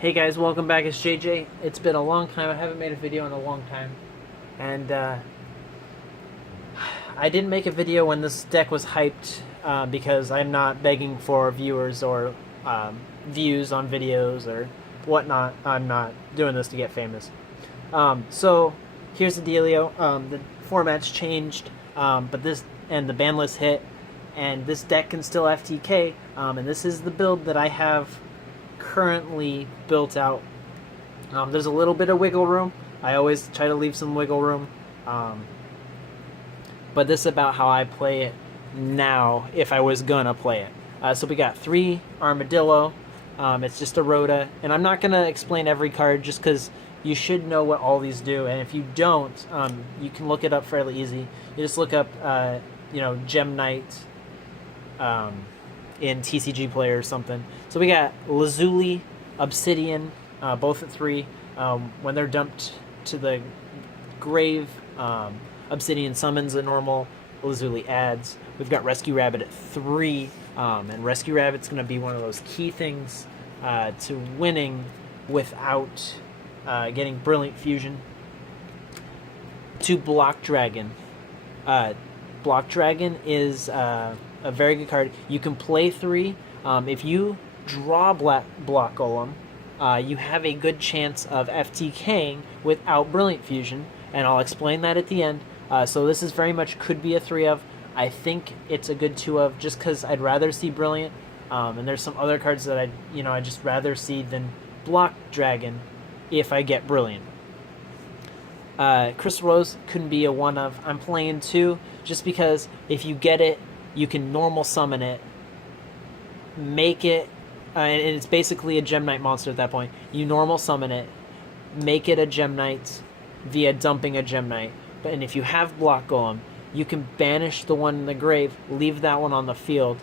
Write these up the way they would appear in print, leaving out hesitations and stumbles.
Hey guys, welcome back. It's JJ. It's been a long time. I haven't made a video in a long time. And I didn't make a video when this deck was hyped because I'm not begging for viewers or views on videos or whatnot. I'm not doing this to get famous. So here's the dealio. The format's changed, but this and the ban list hit, and this deck can still FTK. And this is the build that I have currently built out. There's a little bit of wiggle room. I always try to leave some wiggle room. But this is about how I play it now if I was gonna play it. So we got 3 Armadillo. It's just a Rhoda. And I'm not gonna explain every card just because you should know what all these do. And if you don't, you can look it up fairly easy. You just look up, Gem Knight in TCG Player or something. So we got Lazuli, Obsidian, both at 3. When they're dumped to the grave, Obsidian summons a normal, Lazuli adds. We've got Rescue Rabbit at 3, and Rescue Rabbit's going to be one of those key things to winning without getting Brilliant Fusion. 2 Block Dragon. Block Dragon is a very good card. You can play 3. If you draw Block Golem, you have a good chance of FTKing without Brilliant Fusion, and I'll explain that at the end. So this is very much could be a 3 of. I think it's a good 2 of just because I'd rather see Brilliant, and there's some other cards that I'd just rather see than Block Dragon if I get Brilliant. Crystal Rose couldn't be a 1 of. I'm playing 2 just because if you get it, you can normal summon it, make it, and it's basically a Gem Knight monster at that point. You normal summon it, make it a Gem Knight via dumping a Gem Knight. And if you have Block Golem, you can banish the one in the grave, leave that one on the field,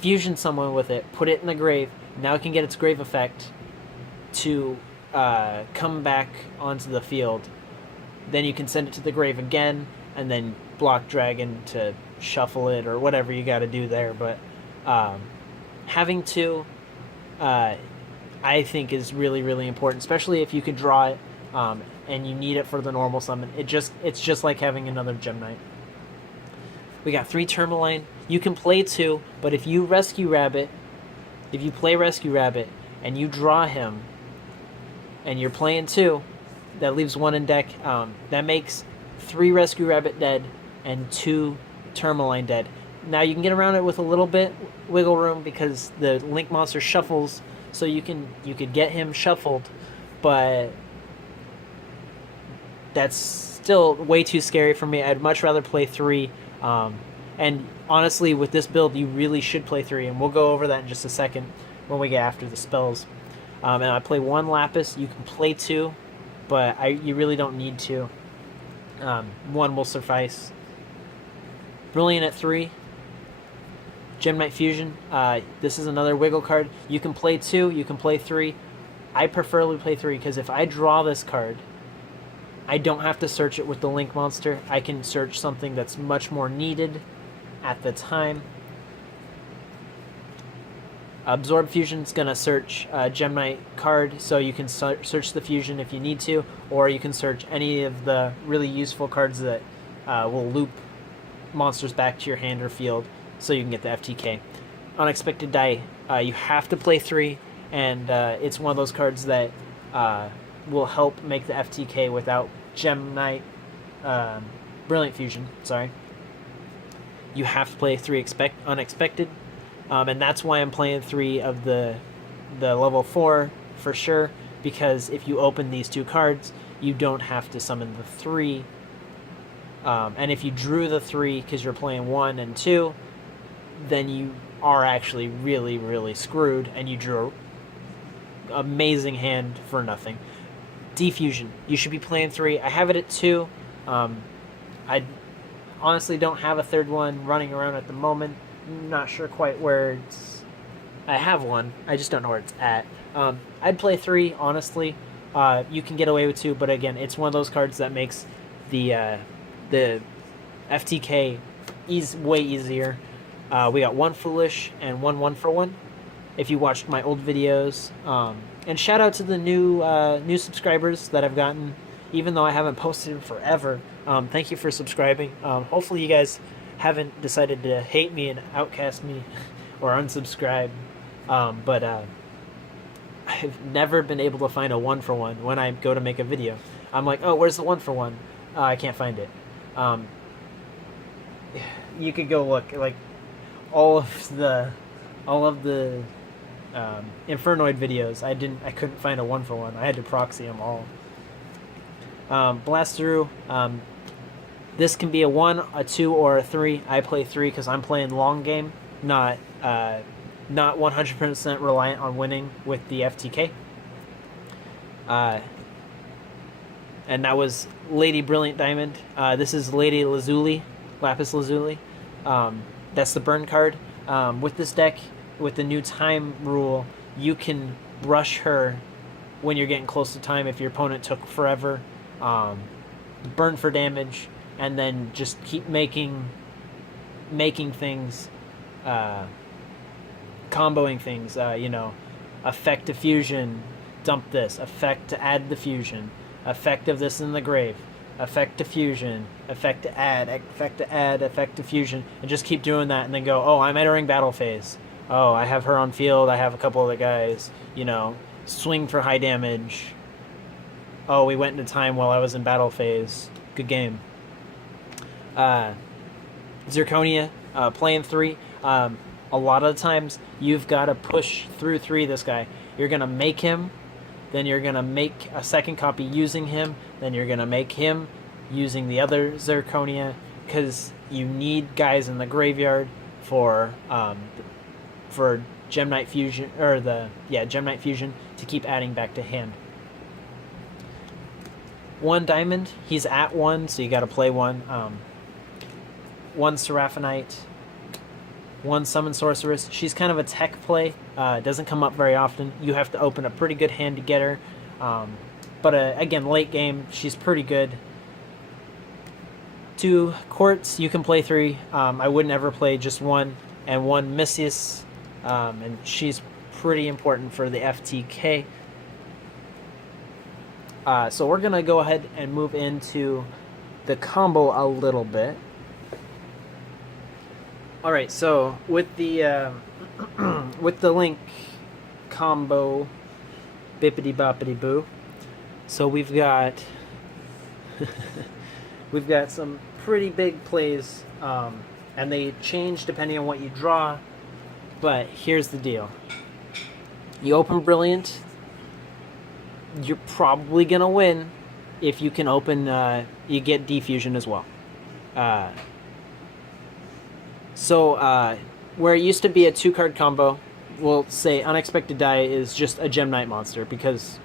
fusion someone with it, put it in the grave. Now it can get its grave effect to come back onto the field. Then you can send it to the grave again, and then Block Dragon to shuffle it or whatever you got to do there. But having 2, I think, is really, really important, especially if you can draw it and you need it for the normal summon. It's just like having another Gem Knight. We got 3 Tourmaline. You can play 2, but if you play Rescue Rabbit and you draw him, and you're playing 2, that leaves 1 in deck. That makes 3 Rescue Rabbit dead and 2 Tourmaline dead. Now you can get around it with a little bit wiggle room because the Link monster shuffles, so you could get him shuffled, but that's still way too scary for me. I'd much rather play 3. And honestly, with this build, you really should play 3, and we'll go over that in just a second when we get after the spells. And I play 1 Lapis. You can play 2, but you really don't need to. 1 will suffice. Brilliant at 3. Gem Knight Fusion. This is another wiggle card. You can play 2. You can play 3. I preferably play 3 because if I draw this card, I don't have to search it with the Link monster. I can search something that's much more needed at the time. Absorb Fusion is going to search a Gem Knight card, so you can search the Fusion if you need to, or you can search any of the really useful cards that will loop monsters back to your hand or field, so you can get the FTK. Unexpected Die, you have to play 3, and it's one of those cards that will help make the FTK without Gem Knight, Brilliant Fusion, sorry. You have to play 3 Unexpected. And that's why I'm playing 3 of the level 4 for sure, because if you open these 2 cards, you don't have to summon the 3. And if you drew the 3 because you're playing 1 and 2, then you are actually really, really screwed, and you drew an amazing hand for nothing. Defusion. You should be playing 3. I have it at 2. I honestly don't have a third one running around at the moment. Not sure quite where it's... I have 1. I just don't know where it's at. I'd play 3, honestly. You can get away with 2, but again, it's one of those cards that makes the FTK way easier. We got 1 Foolish and 1 1-for-1. if you watched my old videos. And shout out to the new subscribers that I've gotten, even though I haven't posted in forever. Thank you for subscribing. Hopefully you guys haven't decided to hate me and outcast me or unsubscribe. But I've never been able to find a 1-for-1 when I go to make a video. I'm like, oh, where's the 1-for-1? I can't find it. You could go look, like all of the Infernoid videos. I couldn't find a 1-for-1. I had to proxy them all. Blast through. This can be a 1, a 2, or a 3. I play 3 because I'm playing long game, not 100% reliant on winning with the FTK. And that was Lady Brilliant Diamond. This is Lady Lazuli, Lapis Lazuli. That's the burn card. With this deck, with the new time rule, you can rush her when you're getting close to time if your opponent took forever. Burn for damage, and then just keep making things, comboing things. Effect diffusion, dump this. Effect to add the fusion. Effect of this in the grave. Effect diffusion. Effect to add. Effect to add. Effect diffusion. And just keep doing that, and then go, oh, I'm entering battle phase. Oh, I have her on field. I have a couple other guys. Swing for high damage. Oh, we went into time while I was in battle phase. Good game. Zirconia, playing 3. A lot of the times, you've got to push through 3 this guy. You're going to make him, then you're going to make a second copy using him, then you're going to make him using the other Zirconia, because you need guys in the graveyard for Gem Knight Fusion, Gem Knight Fusion to keep adding back to hand. 1 diamond, he's at 1, so you got to play 1. 1 Seraphinite, 1 Summon Sorceress. She's kind of a tech play. Doesn't come up very often. You have to open a pretty good hand to get her. But again, late game, she's pretty good. 2 Quartz, you can play 3. I wouldn't ever play just 1. And 1 Missis, and she's pretty important for the FTK. So we're going to go ahead and move into the combo a little bit. Alright, so with the with the Link combo, bippity boppity boo. So we've got some pretty big plays, and they change depending on what you draw. But here's the deal: you open Brilliant, you're probably gonna win if you can open. You get Diffusion as well. So where it used to be a 2-card combo, we'll say Unexpected Die is just a Gem Knight monster, because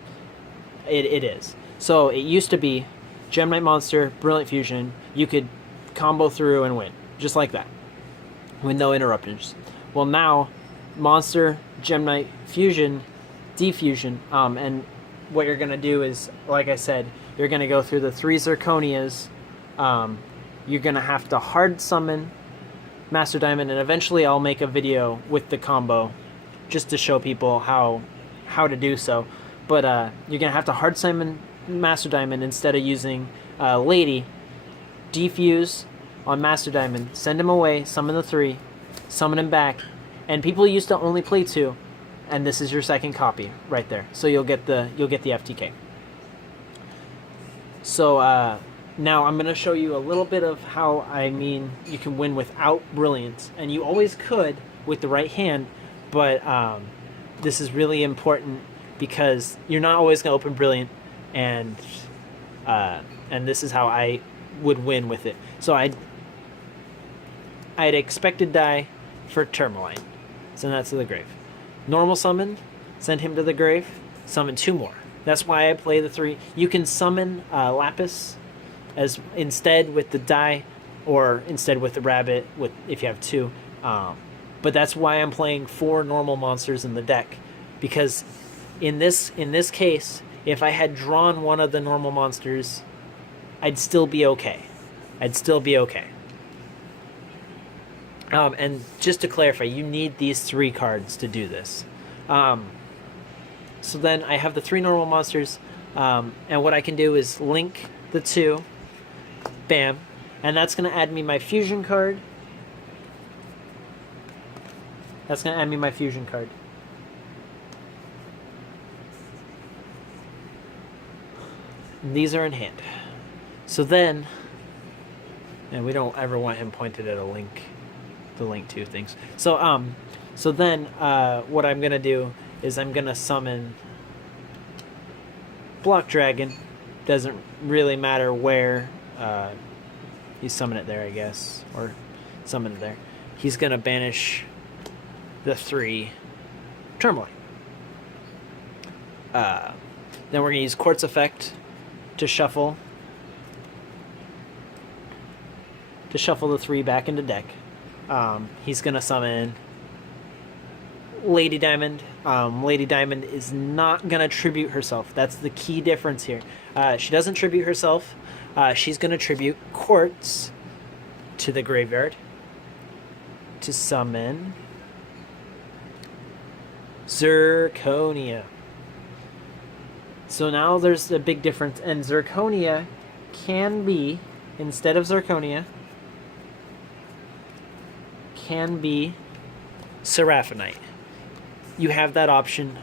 it is. So it used to be Gem Knight monster, Brilliant Fusion. You could combo through and win, just like that, with no interruptions. Well, now monster, Gem Knight Fusion, Diffusion, and what you're gonna do is, like I said, you're gonna go through the 3 Zirconias. You're gonna have to hard summon Master Diamond, and eventually I'll make a video with the combo just to show people how to do so. But you're gonna have to hard summon Master Diamond instead of using Lady. Defuse on Master Diamond, send him away, summon the 3, summon him back, and people used to only play 2, and this is your second copy right there. So you'll get the FTK. So now I'm going to show you a little bit of how you can win without Brilliance, and you always could with the right hand, but this is really important because you're not always going to open Brilliant, and this is how I would win with it. So I'd Expected Die for Tourmaline, send that to the grave. Normal summon, send him to the grave, summon 2 more. That's why I play the 3. You can summon Lapis as instead with the die, or instead with the rabbit if you have 2. But that's why I'm playing 4 normal monsters in the deck, because in this case, if I had drawn one of the normal monsters, I'd still be okay. And just to clarify, you need these 3 cards to do this. So then I have the 3 normal monsters, and what I can do is link the 2, bam, and that's going to add me my fusion card. That's going to add me my fusion card. And these are in hand. So then, and we don't ever want him pointed at a link, the link to things. So then what I'm going to do is I'm going to summon Block Dragon. Doesn't really matter where you summon it there, I guess, or summon it there. He's going to banish the 3 Tourmaline. Then we're going to use Quartz Effect to shuffle the 3 back into deck. He's going to summon Lady Diamond. Lady Diamond is not going to tribute herself. That's the key difference here. She doesn't tribute herself. She's going to tribute Quartz to the graveyard to summon Zirconia. So now there's a big difference, and Zirconia can be, instead of Zirconia, can be Seraphonite. You have that option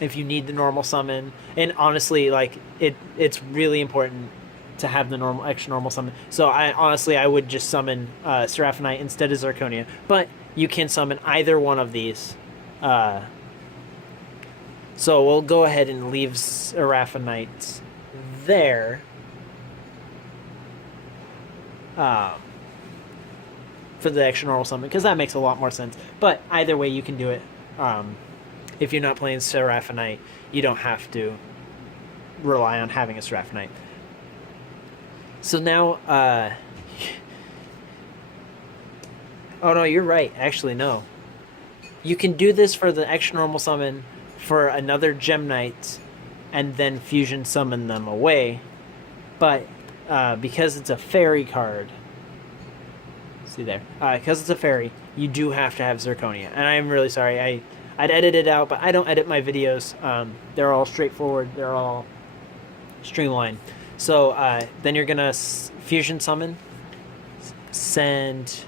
if you need the normal summon, and honestly, like it's really important to have the extra normal summon. So I would just summon Seraphonite instead of Zirconia, but you can summon either one of these. So we'll go ahead and leave Seraphonite there. For the extra normal summon, because that makes a lot more sense. But either way, you can do it. If you're not playing Seraphonite, you don't have to rely on having a Seraphonite. So now, oh no, you're right. Actually, no. You can do this for the extra normal summon for another Gem Knight, and then fusion summon them away. But because it's a fairy card, see there, because it's a fairy, you do have to have Zirconia. And I'm really sorry, I'd edit it out, but I don't edit my videos. They're all straightforward, they're all streamlined. So then you're gonna fusion summon, send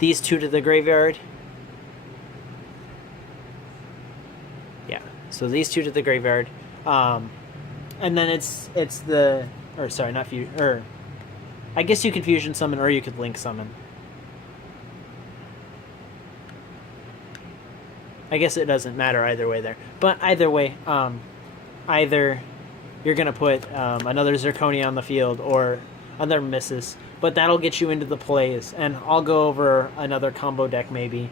these 2 to the graveyard. Yeah, so these 2 to the graveyard, and then it's the, or sorry, not fusion, or I guess you could fusion summon, or you could link summon. I guess it doesn't matter either way there. But either way, either you're going to put another Zirconia on the field or other misses. But that'll get you into the plays. And I'll go over another combo deck maybe.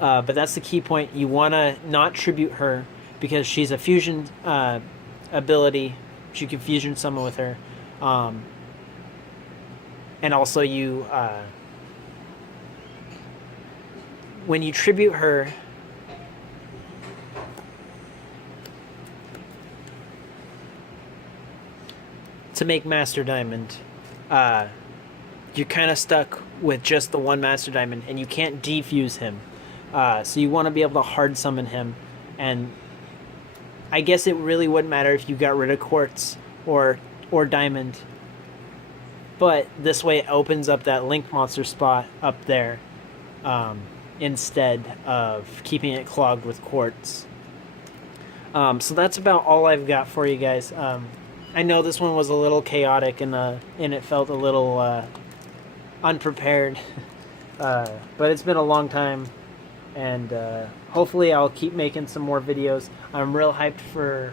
But that's the key point. You want to not tribute her because she's a fusion ability. You can fusion summon with her. And also you, when you tribute her, to make Master Diamond, you're kind of stuck with just the one Master Diamond, and you can't defuse him. So you want to be able to hard summon him, and I guess it really wouldn't matter if you got rid of Quartz or Diamond. But this way it opens up that Link monster spot up there instead of keeping it clogged with Quartz. So that's about all I've got for you guys. I know this one was a little chaotic and it felt a little unprepared. But it's been a long time, and hopefully I'll keep making some more videos. I'm real hyped for,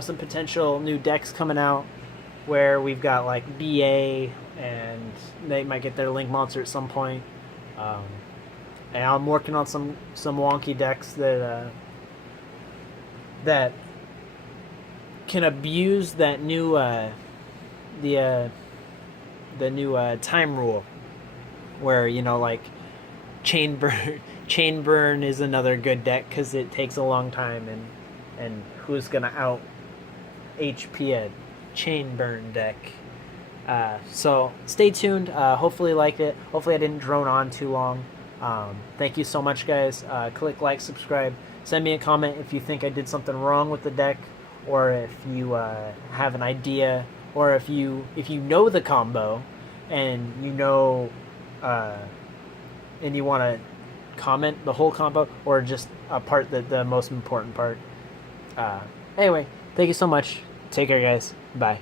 some potential new decks coming out, where we've got like BA, and they might get their Link monster at some point. And I'm working on some wonky decks that can abuse that new the new time rule, where like chain burn is another good deck because it takes a long time, and who's gonna out HP a chain burn deck? So stay tuned. Hopefully you liked it. Hopefully I didn't drone on too long. Thank you so much, guys. Click like, subscribe. Send me a comment if you think I did something wrong with the deck, or if you have an idea, or if you know the combo, and and you want to comment the whole combo, or just a part that the most important part. Anyway, thank you so much. Take care, guys. Bye.